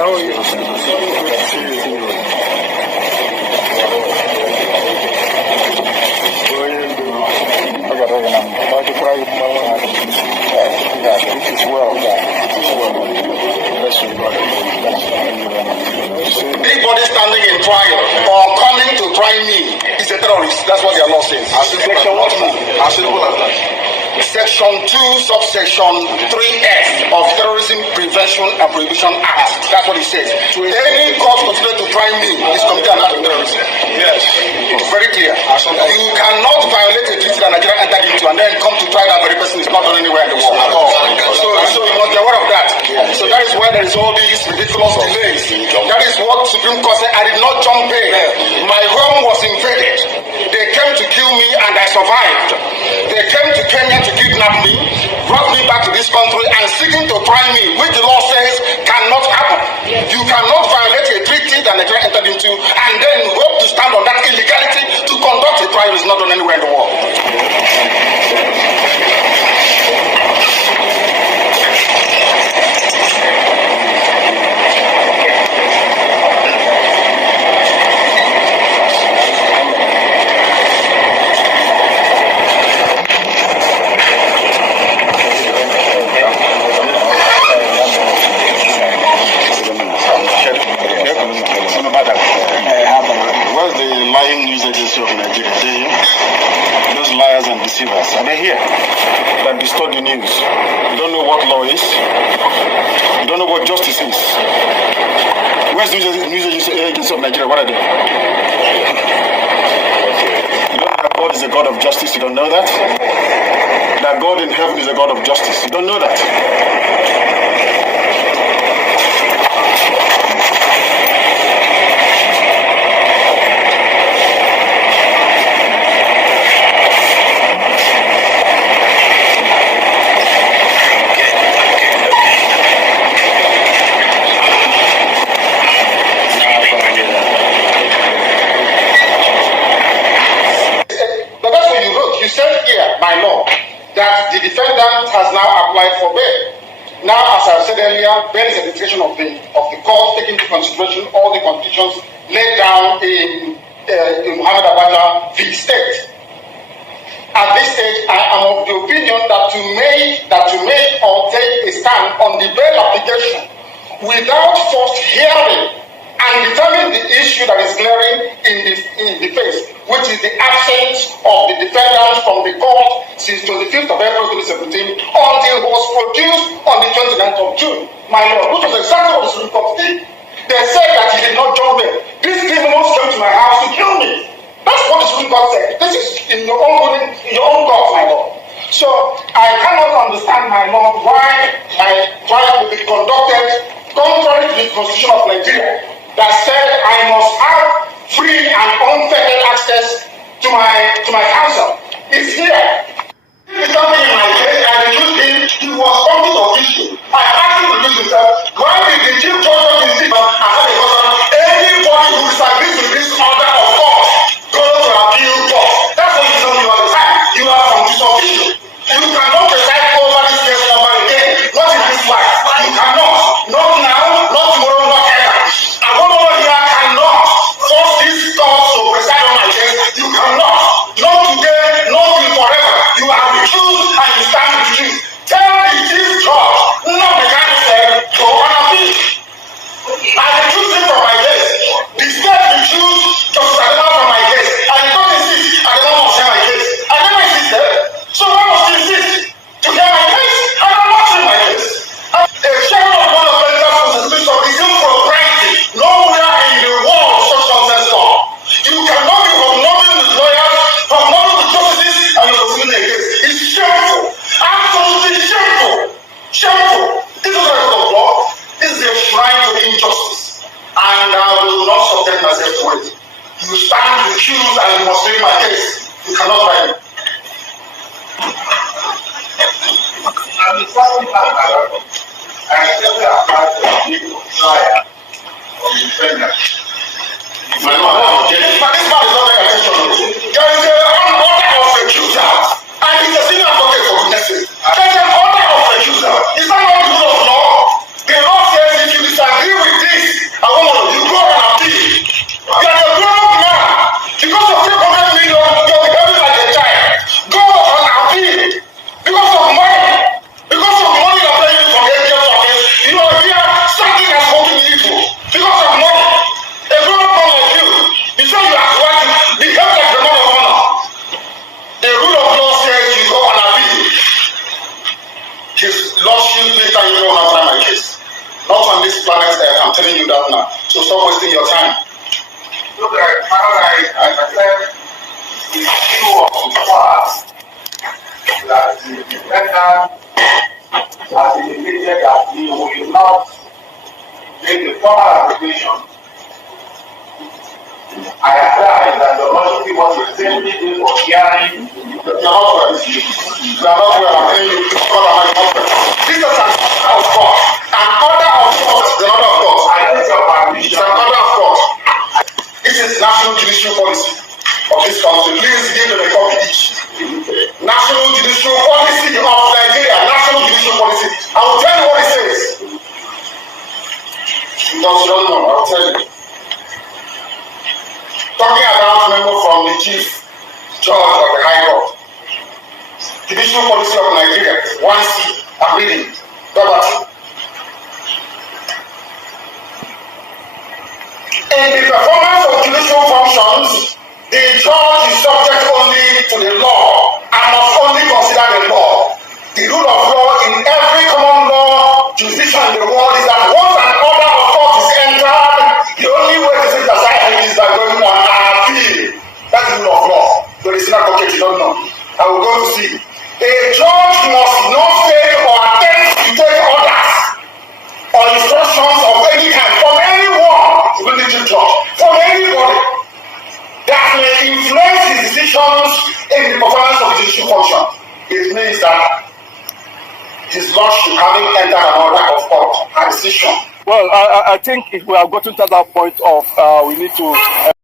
How are you? Good to see you. It is well. Anybody standing in trial or coming to try me is a terrorist. That's what their law says. Section what? As simple as that. Section 2, subsection 3F of Terrorism Prevention and Prohibition Act. That's what it says. Any court considered to try me is committing an act of terrorism. Yes. It's very clear. You cannot violate a treaty that Nigeria entered into and then come to try that very person. Is not done anywhere in the world at all. So you must be aware of that. So that is why there is all these ridiculous delays. That is what Supreme Court said. I did not jump in. My home was invaded. They came to kill me and I survived. They came to Kenya to kidnap me, brought me back to this country and seeking to try me, which the law says cannot happen. You cannot violate a treaty that Nigeria entered into and then hope to stand on that illegality to conduct a trial is not done anywhere in the world. Where's the lying news agency of Nigeria? Those liars and deceivers, are they here? That distort the news. You don't know what law is. You don't know what justice is. Where's the news agency of Nigeria? What are they? You don't know that God is a God of justice. You don't know that? That God in heaven is a God of justice. You don't know that? By law, that the defendant has now applied for bail. Now, as I said earlier, bail is a decision of the court taking into consideration all the conditions laid down in Muhammad Abacha v. State. At this stage, I am of the opinion that to make or take a stand on the bail application without first hearing and determine the issue that is glaring in the face, which is the absence of the defendant from the court since 25th of April 2017 until it was produced on the 29th of June. My lord, which was exactly what the Supreme Court did. They said that he did not jump in. These criminals came to my house to kill me. That's what the Supreme Court said. This is in your own court, my lord. So I cannot understand, my lord, why my trial will be conducted contrary to the Constitution of Nigeria that said I must have free and unfettered access to my counsel. It's here. He's something in my case, I refused him. He was coming to issue. I asked him to do himself. Why did the chief judge insist on having a husband? Anybody who disagrees with this order of court goes to appeal court. That's what you know you are the time. You are from this official. You cannot preside over this case number again. Not in this life. You cannot. Not now, not tomorrow, not ever. I don't know here cannot force this court to preside on my case. You cannot. Not today, not till forever. You are refused and you stand refused. Tell the chief judge, Nnamdi Kanu said, to honor me. I refused him from my case. The state refused Justice Adema from my case. I did not insist. Adema must hear my case. I never insisted. So why must he insist to hear my case? I am not hearing my case. A chairman of one of the letters is impropriety. Nowhere in the world such nonsense law. You cannot be hobnobbing with lawyers, hobnobbing with justices, and you're pursuing a case. It's shameful. Absolutely shameful. Shameful. This is a code of law. This is a shrine to injustice. And I will not subject myself to it. You stand accused and you must hear my case. You cannot buy me. I'm the first time I accepted a part of the people trial of the defendant. This man is not paying attention. There is an order of recusal, and he's a senior advocate for goodness sake. There is an order of recusal. Is that not the rule of law? The law says if you disagree with this, this planet Earth. I'm telling you that now. So stop wasting your time. Look at how I said the issue of the past that the defendant has indicated that he will not make the formal application. I advise that the Washington was essentially for hearing. You are not well. You are not well. I'm telling you, this is not well. This is an order of God. An order of God is an order of God. I take your permission. It's an order of God. This is national judicial policy of this country. Please give them a copy each. National judicial policy of Nigeria. National judicial policy. I will tell you what it says. Because you don't know, I will tell you. Talking about memo from the chief judge of the High Court. Judicial policy of Nigeria, 1C. I'm reading. Verbatim. In the performance of judicial functions, the judge is subject only to the law and must only consider the law. The rule of law in every common law jurisdiction in the world is that once an order of court is entered, the only way to sit aside it is by going on appeal. That's the rule of law. But it's not okay, you don't know. I will go to see. A judge must not fail or attempt to take orders or instructions of any kind from anyone, even the chief judge, from anybody that may influence his decisions in the performance of judicial function. It means that his lordship having entered an order of court, a decision. Well, I think if we have gotten to that point of we need to